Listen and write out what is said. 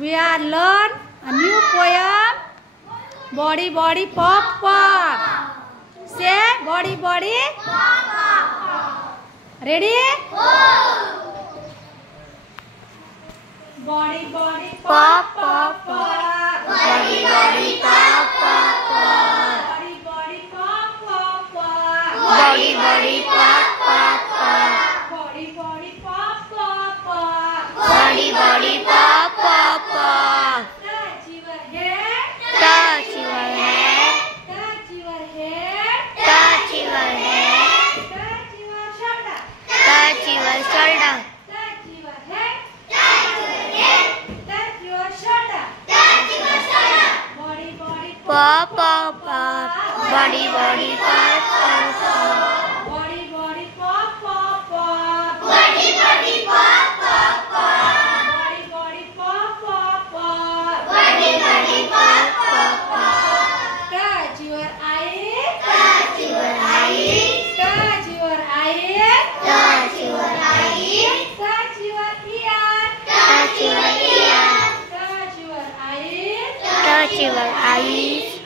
We are learn a new poem. Body body pop pop. Say body body pop pop. Ready? Body body pop pop pop. Body body pop pop pop. Body body pop pop pop. Body body pop pop pop. Body body pop pop pop. Body body pop pop pop. Touch your head. Touch your head. Touch your head. Touch your head. Touch your shoulder. Touch your shoulder. Touch your head. Touch your shoulder. Body body Pop pop pop. Body body pop pop pop. body body pop pop pop. Body body pop pop pop. Body body pop pop pop. Body body pop pop pop. Touch your eyes. Touch your eyes. Touch your eyes. Touch your eyes. Touch your ear. Touch your ear. Touch your eyes. Touch your eyes.